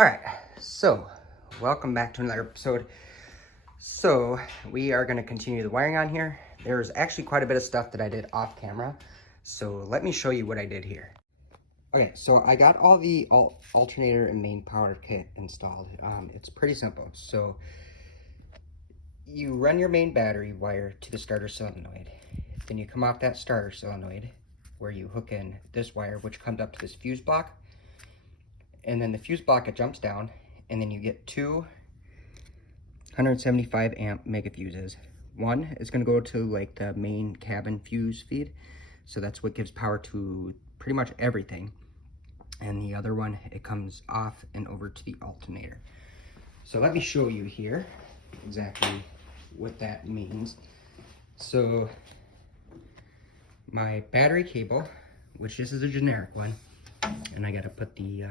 All right, so welcome back to another episode. So we are going to continue the wiring on here. There's actually quite a bit of stuff that I did off camera, so let me show you what I did here. Okay, so I got all the alternator and main power kit installed. It's pretty simple. So you run your main battery wire to the starter solenoid. Then you come off that starter solenoid where you hook in this wire, which comes up to this fuse block. And then the fuse block, it jumps down, and then you get two 175 amp mega fuses. One is going to go to like the main cabin fuse feed, so that's what gives power to pretty much everything. And the other one, it comes off and over to the alternator. So let me show you here exactly what that means. So my battery cable, which this is a generic one, and I got to put the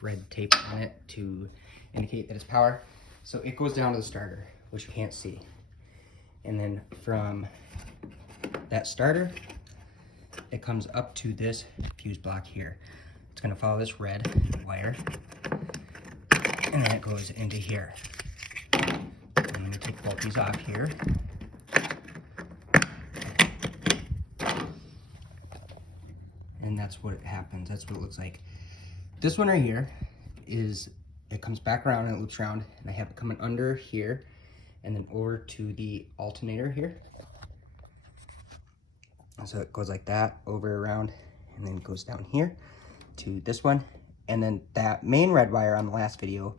red tape on it to indicate that it's power. So it goes down to the starter, which you can't see. And then from that starter, it comes up to this fuse block here. It's gonna follow this red wire, and then it goes into here. And let me take both these off here. And that's what happens, that's what it looks like. This one right here is, it comes back around and it loops around, and I have it coming under here and then over to the alternator here. So it goes like that, over around, and then it goes down here to this one. And then that main red wire on the last video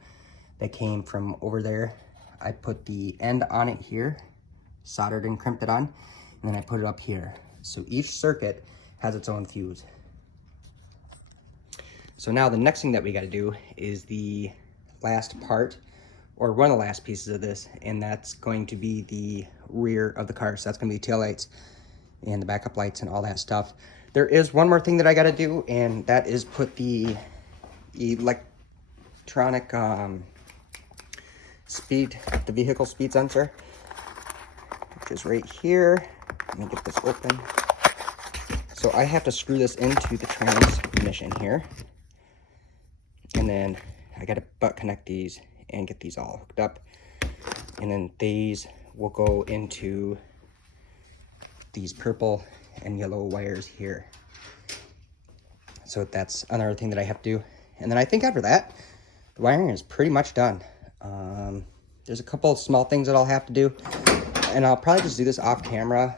that came from over there, I put the end on it here, soldered and crimped it on, and then I put it up here. So each circuit has its own fuse. So now the next thing that we got to do is the last part, or one of the last pieces of this, and that's going to be the rear of the car. So that's going to be tail lights and the backup lights and all that stuff. There is one more thing that I got to do, and that is put the electronic speed, the vehicle speed sensor, which is right here. Let me get this open. So I have to screw this into the transmission here. And then I got to butt connect these and get these all hooked up. And then these will go into these purple and yellow wires here. So that's another thing that I have to do. And then I think after that, the wiring is pretty much done. There's a couple of small things that I'll have to do. And I'll probably just do this off camera.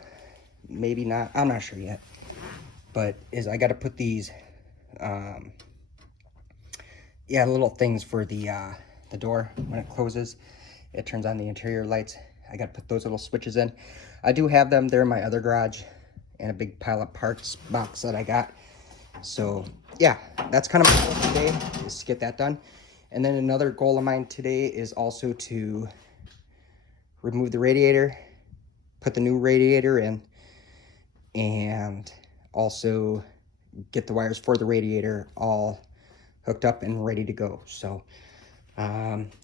Maybe not. I'm not sure yet. But I got to put these little things for the door. When it closes, it turns on the interior lights. I got to put those little switches in. I do have them. They're in my other garage and a big pile of parts box that I got. So yeah, that's kind of my goal today, is to get that done. And then another goal of mine today is also to remove the radiator, put the new radiator in, and also get the wires for the radiator all hooked up and ready to go. So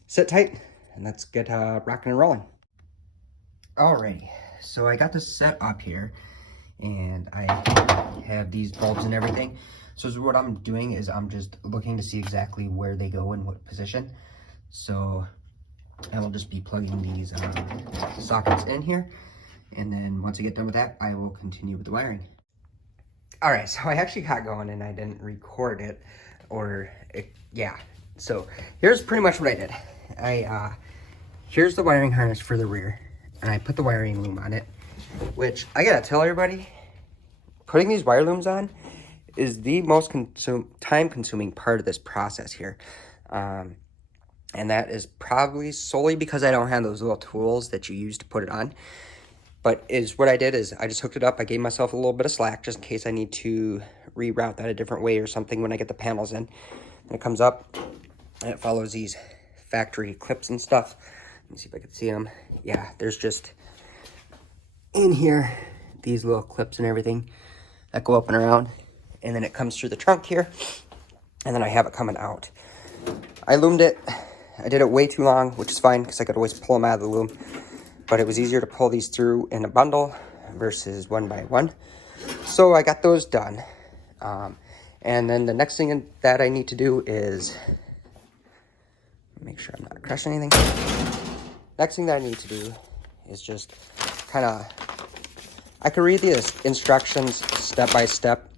sit tight and let's get rocking and rolling. Alrighty, so I got this set up here and I have these bulbs and everything. So what I'm doing is I'm just looking to see exactly where they go in what position. So I will just be plugging these sockets in here, and then once I get done with that, I will continue with the wiring. All right, so I actually got going and I didn't record it, yeah. So here's pretty much what I did. Here's the wiring harness for the rear, and I put the wiring loom on it, which I gotta tell everybody, putting these wire looms on is the most time-consuming part of this process here. And that is probably solely because I don't have those little tools that you use to put it on. But what I did is I just hooked it up. I gave myself a little bit of slack just in case I need to reroute that a different way or something when I get the panels in. And it comes up and it follows these factory clips and stuff. Let me see if I can see them. Yeah, there's just in here these little clips and everything that go up and around. And then it comes through the trunk here. And then I have it coming out. I loomed it. I did it way too long, which is fine because I could always pull them out of the loom. But it was easier to pull these through in a bundle versus one by one. So I got those done. And then the next thing that I need to do is sure I'm not crushing anything. Next thing that I need to do is just kind of, I can read the instructions step by step.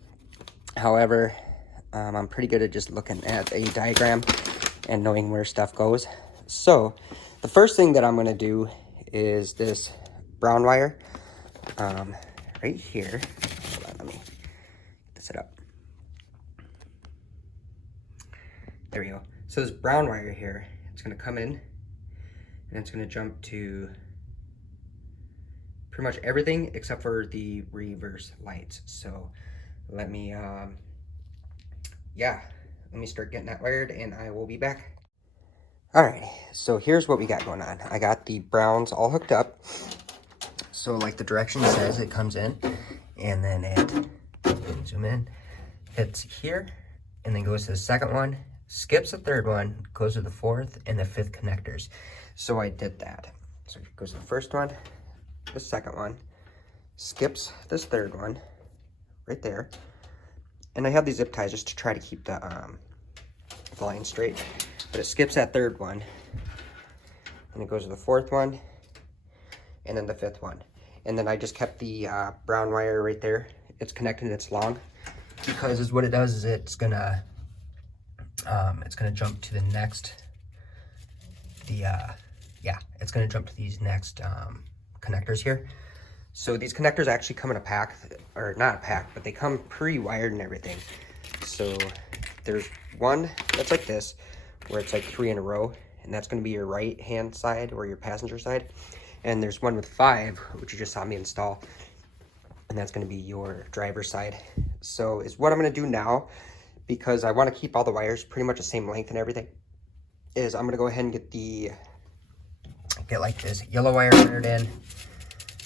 However, I'm pretty good at just looking at a diagram and knowing where stuff goes. So the first thing that I'm going to do is this brown wire right here. Hold on, let me get this up. There we go. So this brown wire here, it's going to come in and it's going to jump to pretty much everything except for the reverse lights. So let me let me start getting that wired and I will be back. Alright, so here's what we got going on. I got the browns all hooked up. So like the direction says, it comes in and then it, zoom in, hits here and then goes to the second one, skips the third one, goes to the fourth and the fifth connectors. So I did that. So it goes to the first one, the second one, skips this third one right there. And I have these zip ties just to try to keep the line straight. But it skips that third one, and it goes to the fourth one, and then the fifth one. And then I just kept the brown wire right there. It's connected, it's long, because is what it does is it's gonna jump to the next, it's gonna jump to these next connectors here. So these connectors actually come in a pack, or not a pack, but they come pre-wired and everything. So there's one that's like this, where it's like 3 in a row, and that's going to be your right hand side or your passenger side. And there's one with 5, which you just saw me install, and that's going to be your driver's side. So is what I'm going to do now, because I want to keep all the wires pretty much the same length and everything, is I'm going to go ahead and get like this yellow wire wired in,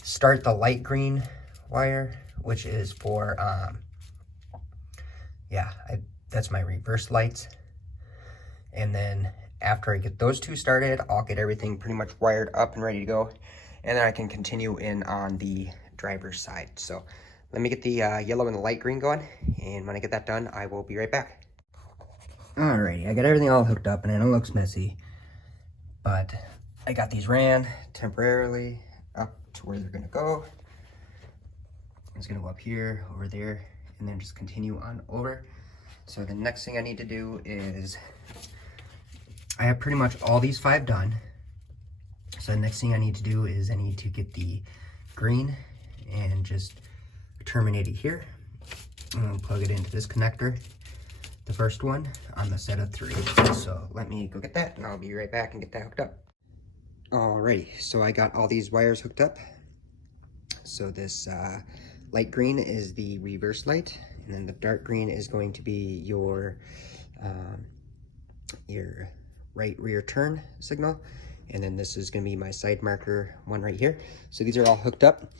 start the light green wire, which is for that's my reverse lights. And then after I get those two started, I'll get everything pretty much wired up and ready to go. And then I can continue in on the driver's side. So let me get the yellow and the light green going. And when I get that done, I will be right back. Alrighty, I got everything all hooked up and I know it looks messy, but I got these ran temporarily up to where they're gonna go. It's gonna go up here, over there, and then just continue on over. So the next thing I need to do is, I have pretty much all these 5 done. So the next thing I need to do is I need to get the green and just terminate it here. And plug it into this connector, the first one on the set of 3. So let me go get that and I'll be right back and get that hooked up. Alrighty, so I got all these wires hooked up. So this light green is the reverse light, and then the dark green is going to be your right rear turn signal, and then this is going to be my side marker one right here. So these are all hooked up.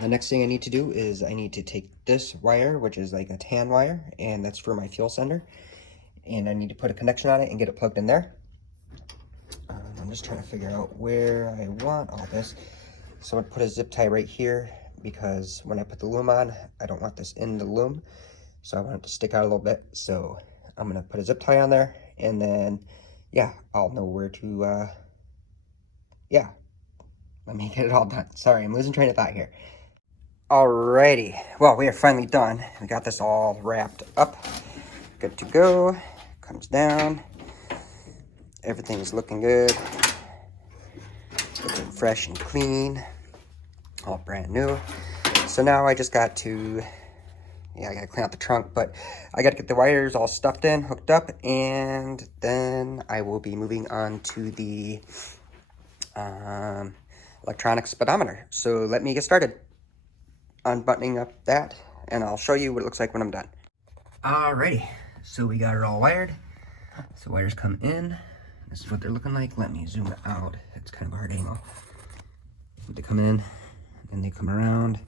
The next thing I need to do is I need to take this wire, which is like a tan wire, and that's for my fuel sender, and I need to put a connection on it and get it plugged in there. I'm just trying to figure out where I want all this. So I'm going to put a zip tie right here, because when I put the loom on, I don't want this in the loom, so I want it to stick out a little bit. So I'm going to put a zip tie on there, and then I'll know where to let me get it all done. Sorry, I'm losing train of thought here. Alrighty, well, we are finally done. We got this all wrapped up, good to go. Comes down, everything's looking good, looking fresh and clean, all brand new. So now I just got to, I gotta clean out the trunk, but I gotta get the wires all stuffed in, hooked up, and then I will be moving on to the electronic speedometer. So let me get started unbuttoning up that, and I'll show you what it looks like when I'm done. Alrighty, so we got it all wired. So wires come in. This is what they're looking like. Let me zoom out. It's kind of a hard angle. They come in, and they come around,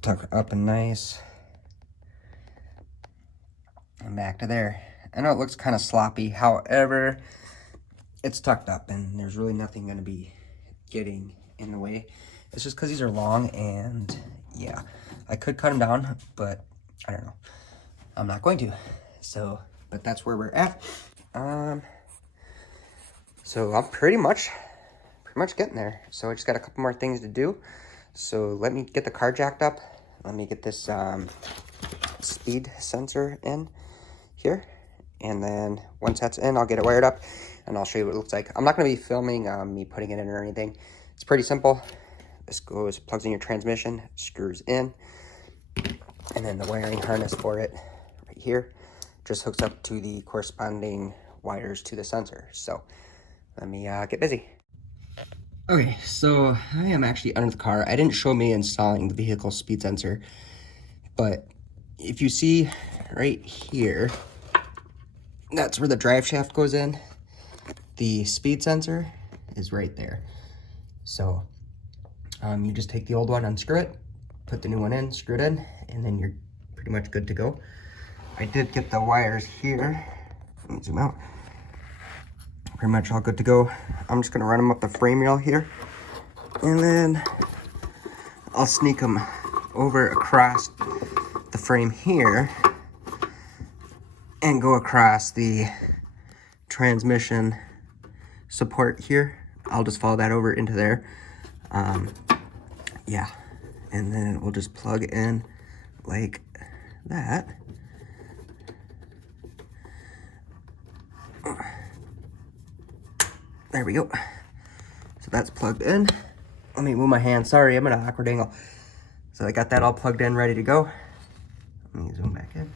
tuck up and nice, and back to there. I know it looks kind of sloppy, however, it's tucked up, and there's really nothing going to be getting in the way. It's just because these are long, and I could cut them down, but I don't know. I'm not going to. So, but that's where we're at. So I'm pretty much getting there. So I just got a couple more things to do. So let me get the car jacked up. Let me get this speed sensor in here. And then once that's in, I'll get it wired up and I'll show you what it looks like. I'm not going to be filming me putting it in or anything. It's pretty simple. This goes, plugs in your transmission, screws in, and then the wiring harness for it right here just hooks up to the corresponding wires to the sensor. So let me get busy. Okay, so I am actually under the car. I didn't show me installing the vehicle speed sensor, but if you see right here, that's where the drive shaft goes in. The speed sensor is right there. So you just take the old one, unscrew it, put the new one in, screw it in, and then you're pretty much good to go. I did get the wires here. Let me zoom out. Pretty much all good to go. I'm just gonna run them up the frame rail here, and then I'll sneak them over across the frame here and go across the transmission support here. I'll just follow that over into there. Yeah, and then we'll just plug in like that. There we go. So that's plugged in. Let me move my hand. Sorry, I'm at an awkward angle. So I got that all plugged in, ready to go. Let me zoom back in.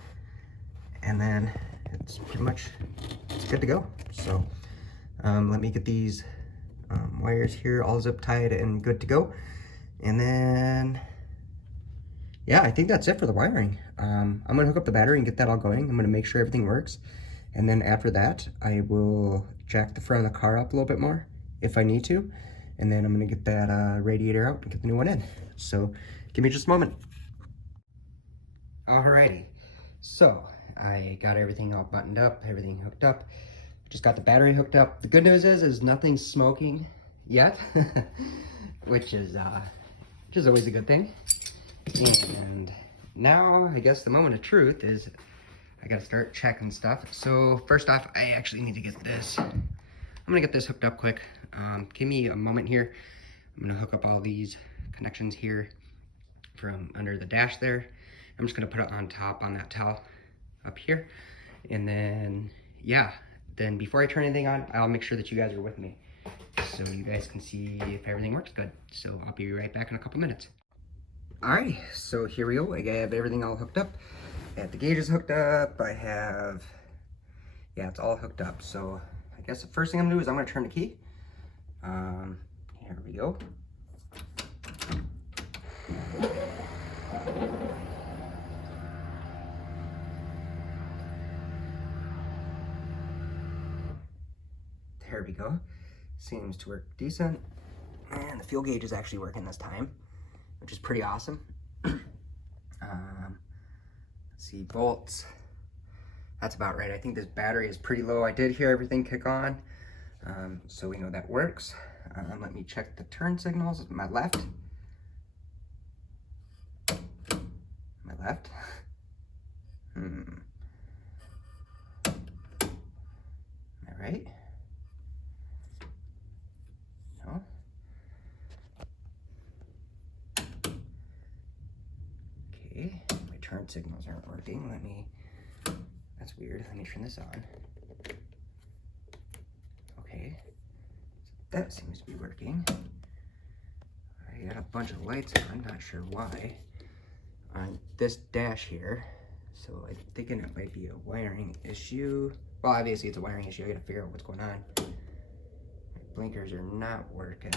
And then it's pretty much, it's good to go. So let me get these wires here all zip tied and good to go. And then, yeah, I think that's it for the wiring. I'm gonna hook up the battery and get that all going. I'm gonna make sure everything works. And then after that, I will jack the front of the car up a little bit more if I need to. And then I'm gonna get that radiator out and get the new one in. So give me just a moment. Alrighty, so I got everything all buttoned up, everything hooked up. Just got the battery hooked up. The good news is nothing's smoking yet, which is always a good thing. And now I guess the moment of truth is I gotta start checking stuff. So first off, I actually need to get this. I'm gonna get this hooked up quick. Give me a moment here. I'm gonna hook up all these connections here from under the dash there. I'm just gonna put it on top on that towel up here. And then, yeah, then before I turn anything on, I'll make sure that you guys are with me so you guys can see if everything works good. So I'll be right back in a couple minutes. Alright, so here we go. I have everything all hooked up. I have the gauges hooked up. I have, yeah, it's all hooked up. So I guess the first thing I'm gonna do is I'm gonna turn the key. Here we go. There we go. Seems to work decent. And the fuel gauge is actually working this time, which is pretty awesome. Let's see, volts. That's about right. I think this battery is pretty low. I did hear everything kick on, so we know that works. Let me check the turn signals. My left. My left. Am I right? No. Okay, my turn signals aren't working. That's weird. Let me turn this on. Okay, so that seems to be working. I got a bunch of lights on, not sure why, on this dash here. So I'm thinking it might be a wiring issue. Well, obviously it's a wiring issue. I gotta figure out what's going on. My blinkers are not working.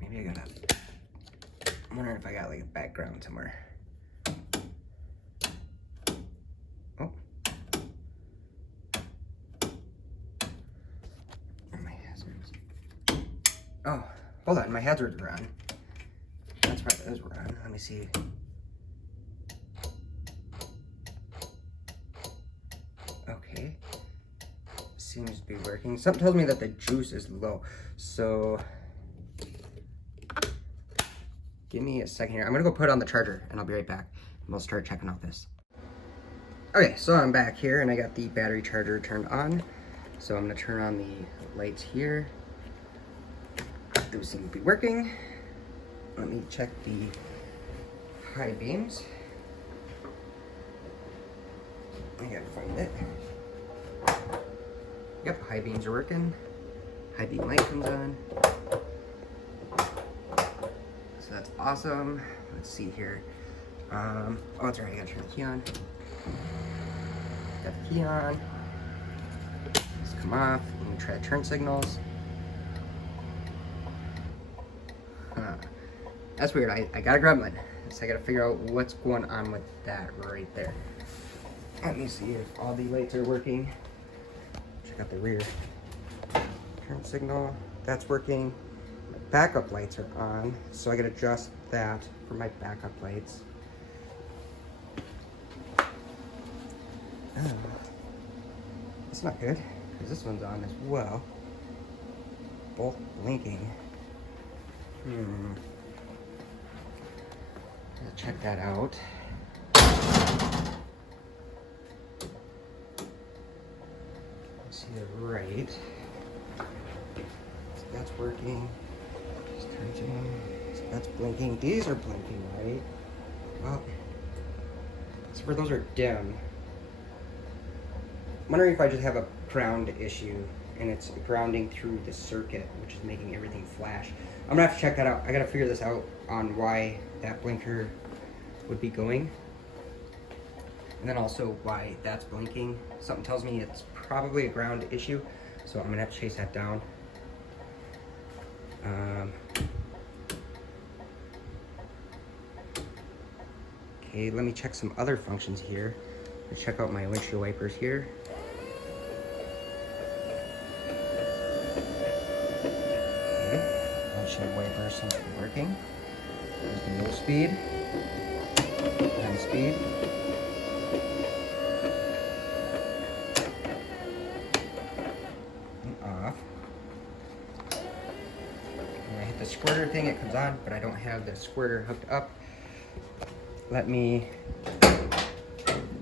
Maybe I gotta, I'm wondering if I got like a background somewhere. Oh. And my hazards. Oh, hold on, my hazards are on. That's why those were on. Let me see. Okay. Seems to be working. Something tells me that the juice is low. So give me a second here. I'm gonna go put it on the charger and I'll be right back. we'll start checking out this. Okay, so I'm back here and I got the battery charger turned on. So I'm gonna turn on the lights here. Those seem to be working. Let me check the high beams. I gotta find it. Yep, high beams are working. High beam light comes on. So that's awesome. Let's see here. Oh, that's right, I gotta turn the key on. Got the key on. Let's come off. I'm gonna try the turn signals. That's weird. I got a gremlin, so I gotta figure out what's going on with that right there. Let me see if all the lights are working. Check out the rear. Turn signal, that's working. My backup lights are on, so I gotta adjust that for my backup lights. Oh, that's not good, because this one's on as well. Both blinking. Let's check that out. Let's see the right. So that's working. Just turns on. So that's blinking. These are blinking, right? Well, so for those are dim. I'm wondering if I just have a ground issue and it's grounding through the circuit, which is making everything flash. I'm gonna have to check that out. I gotta figure this out on why that blinker would be going. And then also why that's blinking. Something tells me it's probably a ground issue, so I'm gonna have to chase that down. Okay, let me check some other functions here. Let's check out my windshield wipers here. Windshield wiper seems to be working. There's the low speed, high speed. And off. When I hit the squirter thing, it comes on, but I don't have the squirter hooked up. Let me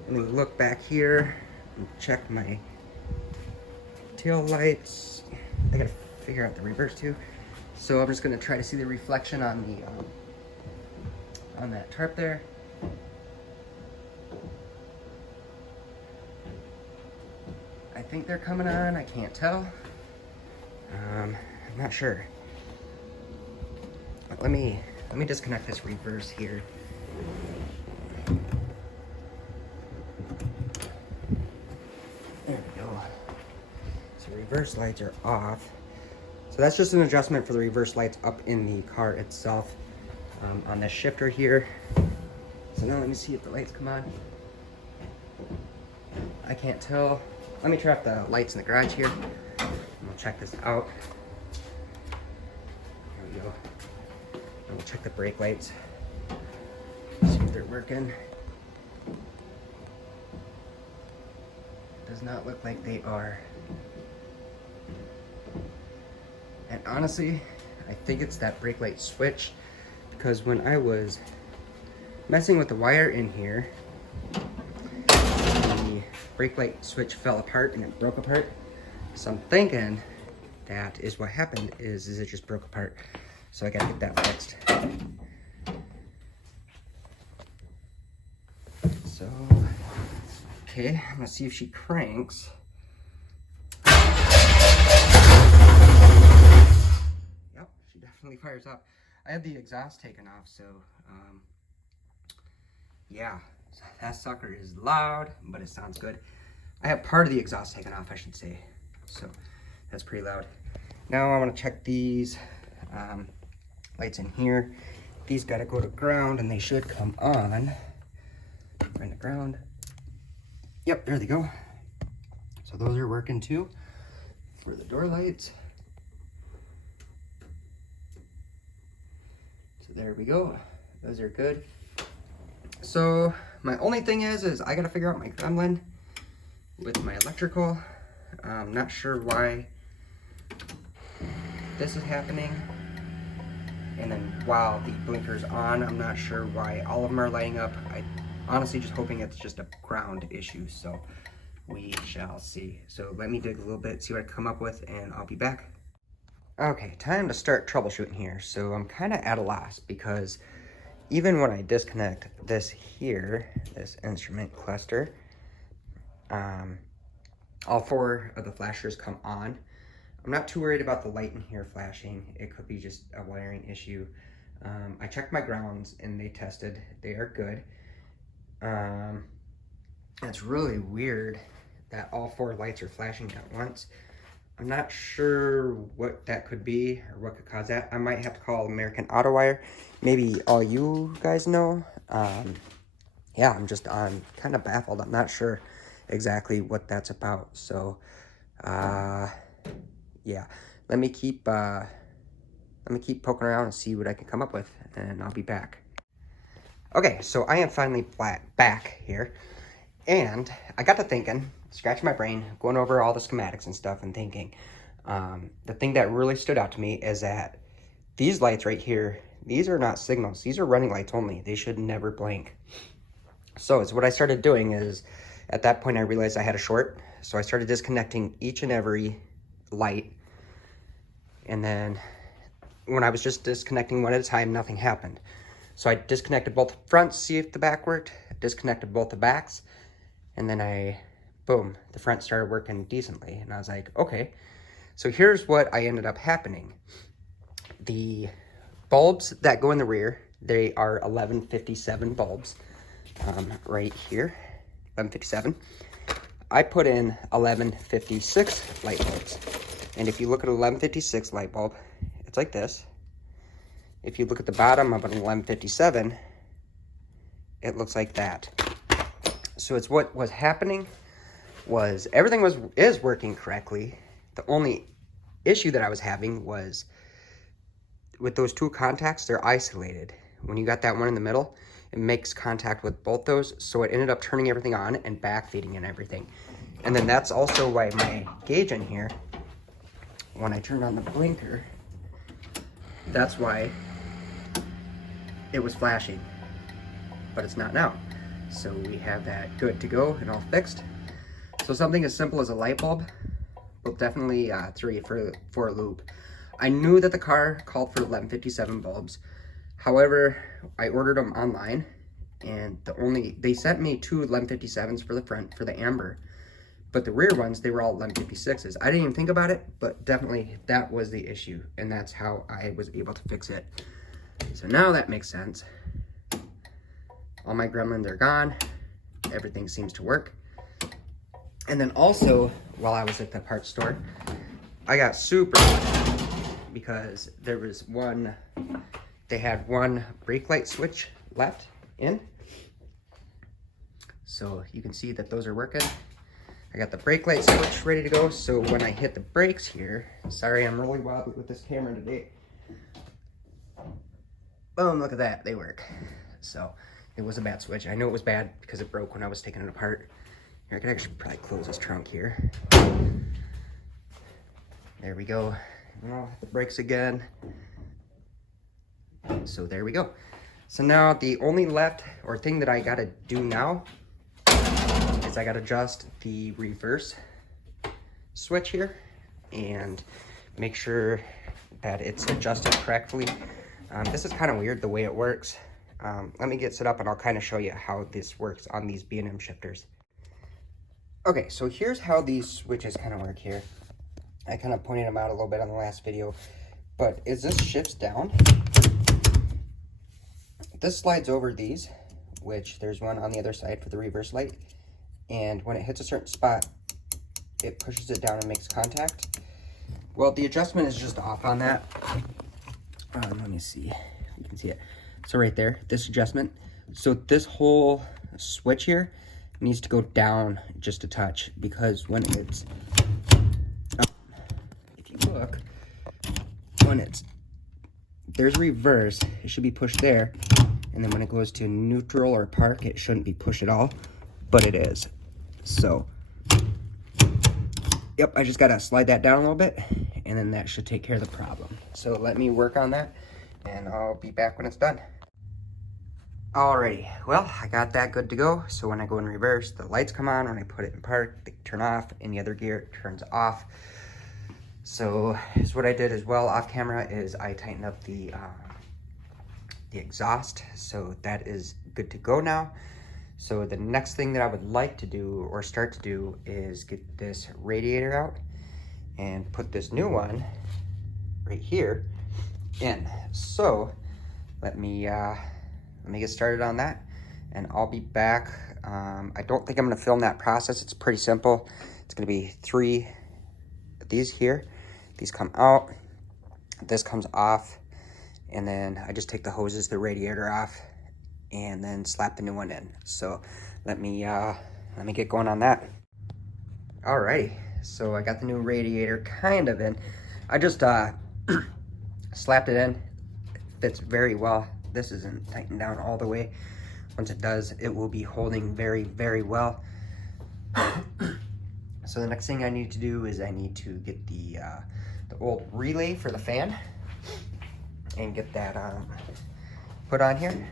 look back here and check my tail lights. I gotta figure out the reverse too. So I'm just gonna try to see the reflection on the on that tarp there. I think they're coming on. I can't tell. I'm not sure. Let me disconnect this reverse here. There we go. So reverse lights are off. So that's just an adjustment for the reverse lights up in the car itself on this shifter here. So now let me see if the lights come on. I can't tell. Let me try out the lights in the garage here. And we'll check this out. There we go. And we'll check the brake lights. See if they're working. Does not look like they are. And honestly, I think it's that brake light switch, because when I was messing with the wire in here, the brake light switch fell apart and it broke apart. So I'm thinking that is what happened, is it just broke apart. So I gotta get that fixed. So, okay, I'm gonna see if she cranks. Definitely fires up. I had the exhaust taken off, so yeah, so that sucker is loud, but it sounds good. I have part of the exhaust taken off, I should say, so that's pretty loud. Now I want to check these lights in here. These got to go to ground, and they should come on. Find the ground. Yep, there they go. So those are working too for the door lights. There we go. Those are good. So my only thing is I gotta figure out my gremlin with my electrical. I'm not sure why this is happening. And then while the blinker's on, I'm not sure why all of them are lighting up. I honestly just hoping it's just a ground issue, so we shall see. So let me dig a little bit, see what I come up with, and I'll be back. Okay, time to start troubleshooting here. So I'm kind of at a loss because even when I disconnect this here, this instrument cluster, all 4 of the flashers come on. I'm not too worried about the light in here flashing. It could be just a wiring issue. I checked my grounds and they tested. They are good. It's really weird that all 4 lights are flashing at once. I'm not sure what that could be or what could cause that. I might have to call American Autowire. Maybe all you guys know. Yeah, I'm kind of baffled. I'm not sure exactly what that's about. So, yeah, let me keep poking around and see what I can come up with, and I'll be back. Okay, so I am finally back here, and I got to thinking, scratching my brain, going over all the schematics and stuff, and thinking, the thing that really stood out to me is that these lights right here, these are not signals. These are running lights only. They should never blink. So what I started doing is, at that point I realized I had a short, so I started disconnecting each and every light, and then when I was just disconnecting one at a time, nothing happened. So I disconnected both fronts, see if the back worked, disconnected both the backs, and then boom, the front started working decently. And I was like, okay. So here's what I ended up happening. The bulbs that go in the rear, they are 1157 bulbs, right here, 1157. I put in 1156 light bulbs. And if you look at an 1156 light bulb, it's like this. If you look at the bottom of an 1157, it looks like that. So it's what was happening was everything is working correctly. The only issue that I was having was with those 2 contacts, they're isolated. When you got that one in the middle, it makes contact with both those, so it ended up turning everything on and backfeeding and everything. And then that's also why my gauge in here, when I turned on the blinker, that's why it was flashing, but it's not now. So we have that good to go and all fixed. So something as simple as a light bulb will definitely throw you for a loop. I knew that the car called for 1157 bulbs. However, I ordered them online, and they sent me 2 1157s for the front for the amber, but the rear ones, they were all 1156s. I didn't even think about it, but definitely that was the issue, and that's how I was able to fix it. So now that makes sense. All my gremlins are gone. Everything seems to work. And then also, while I was at the parts store, I got super lucky because there was they had one brake light switch left in. So you can see that those are working. I got the brake light switch ready to go, so when I hit the brakes here, sorry, I'm really wobbly with this camera today. Boom, look at that, they work. So it was a bad switch. I know it was bad because it broke when I was taking it apart. Here, I can actually probably close this trunk here. There we go. And I'll hit the brakes again. So there we go. So now the only thing that I gotta do now is I gotta adjust the reverse switch here and make sure that it's adjusted correctly. This is kind of weird the way it works. Let me get set up and I'll kind of show you how this works on these B&M shifters. Okay, so here's how these switches kind of work here. I kind of pointed them out a little bit on the last video, but as this shifts down, this slides over these, which there's one on the other side for the reverse light, and when it hits a certain spot, it pushes it down and makes contact. Well, the adjustment is just off on that. Let me see if you can see it. So right there, this adjustment. So this whole switch here needs to go down just a touch, because when it's up, if you look, when there's reverse, it should be pushed there, and then when it goes to neutral or park, it shouldn't be pushed at all, but it is. So yep, I just gotta slide that down a little bit, and then that should take care of the problem. So let me work on that, and I'll be back when it's done. Alrighty, well, I got that good to go. So when I go in reverse, the lights come on. When I put it in park, they turn off. In the other gear, it turns off. So here's what I did as well off camera is I tightened up the exhaust. So that is good to go now. So the next thing that I would like to do or start to do is get this radiator out and put this new one right here in. So let me get started on that and I'll be back. I don't think I'm gonna film that process. It's pretty simple. It's gonna be 3 of these here. These come out, this comes off, and then I just take the hoses, the radiator off, and then slap the new one in. So let me get going on that. Alrighty, so I got the new radiator kind of in. I just slapped it in. It fits very well. This isn't tightened down all the way. Once it does, it will be holding very, very well. So the next thing I need to do is I need to get the old relay for the fan and get that put on here.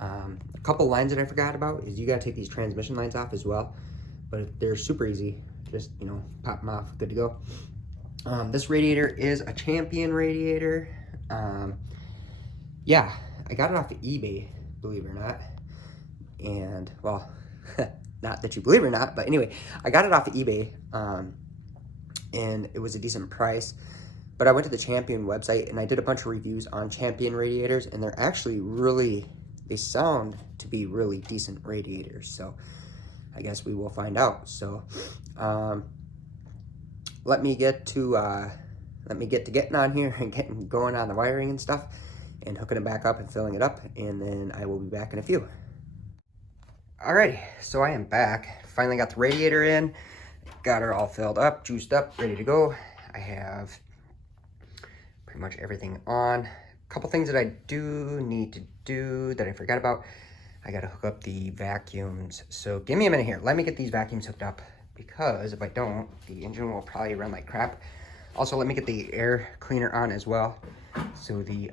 A couple lines that I forgot about is you gotta take these transmission lines off as well, but they're super easy. Just, you know, pop them off, good to go. This radiator is a Champion radiator. Yeah, I got it off of eBay, believe it or not. And, well, not that you believe it or not, but anyway, I got it off of eBay, and it was a decent price. But I went to the Champion website, and I did a bunch of reviews on Champion radiators, and they're actually really, they sound to be really decent radiators. So I guess we will find out. So let me get to getting on here and getting going on the wiring and stuff, and hooking it back up and filling it up, and then I will be back in a few. Alrighty, so I am back. Finally got the radiator in, got her all filled up, juiced up, ready to go. I have pretty much everything on. A couple things that I do need to do that I forgot about. I gotta hook up the vacuums. So give me a minute here. Let me get these vacuums hooked up, because if I don't, the engine will probably run like crap. Also, let me get the air cleaner on as well. So the,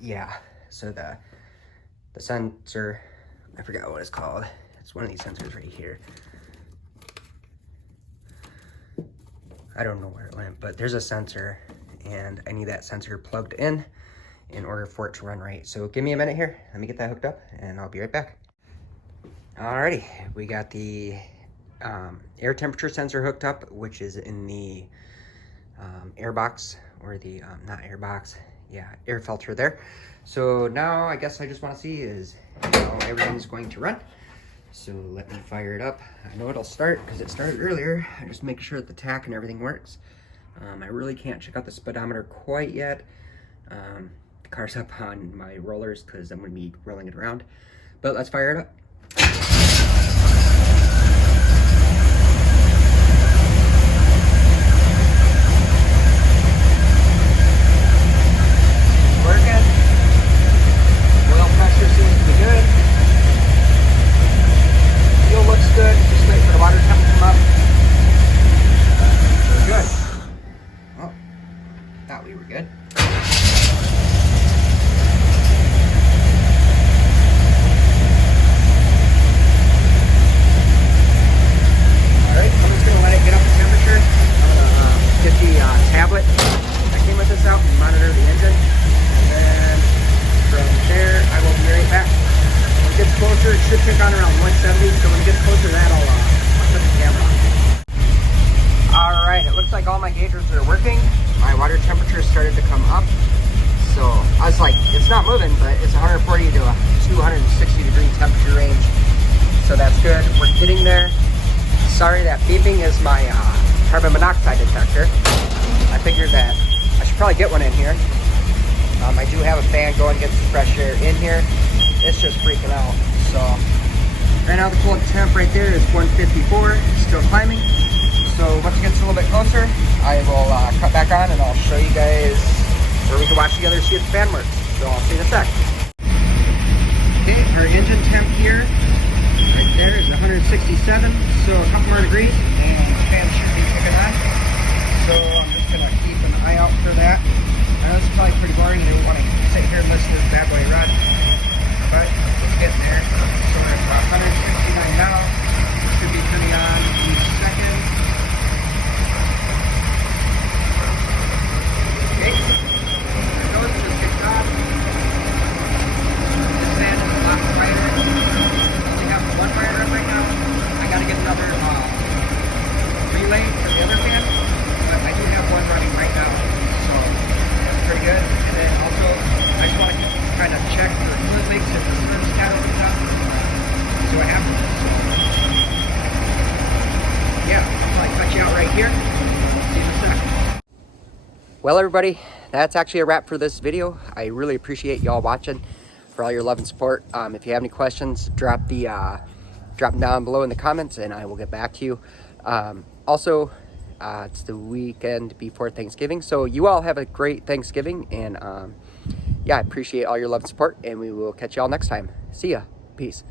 yeah, so the sensor, I forgot what it's called. It's one of these sensors right here. I don't know where it went, but there's a sensor, and I need that sensor plugged in order for it to run right. So give me a minute here. Let me get that hooked up, and I'll be right back. Alrighty, we got the air temperature sensor hooked up, which is in the air box, or the, not air box, yeah, air filter there. So now I guess I just want to see is how everything's going to run. So let me fire it up. I know it'll start because it started earlier. I just make sure that the tach and everything works. I really can't check out the speedometer quite yet. The car's up on my rollers because I'm going to be rolling it around. But let's fire it up. It should kick on around 170, so when it gets closer to that, I'll put the camera on. Alright, it looks like all my gauges are working. My water temperature started to come up. So I was like, it's not moving, but it's 140 to a 260 degree temperature range. So that's good. We're getting there. Sorry, that beeping is my carbon monoxide detector. I figured that I should probably get one in here. I do have a fan going, get some fresh air in here. It's just freaking out. So right now the cold temp right there is 154, still climbing. So once it gets a little bit closer, I will cut back on and I'll show you guys where we can watch together, see if the fan works. So I'll see you in a sec. Okay, our engine temp here, right there is 167. So a couple more degrees and the fan should be kicking on. So I'm just gonna keep an eye out for that. I know this is probably pretty boring. You don't want to sit here and listen to this bad boy run, but it's getting there. So we're at 169 now. Should be turning on each second. Okay, there it goes. Just kicked off. This fan is a lot quieter. I only have one wire up right now. I got to get another relay for the other fan, but I do have one running right now, so that's pretty good. And then also, I just want to kind of check for fluid leaks if the thermostat opens up. So what happens. So, yeah, I'll probably cut you out right here. See you in a sec. Well, everybody, that's actually a wrap for this video. I really appreciate y'all watching, for all your love and support. If you have any questions, drop them down below in the comments, and I will get back to you. Also, it's the weekend before Thanksgiving, so you all have a great Thanksgiving, and yeah, I appreciate all your love and support, and we will catch you all next time. See ya. Peace.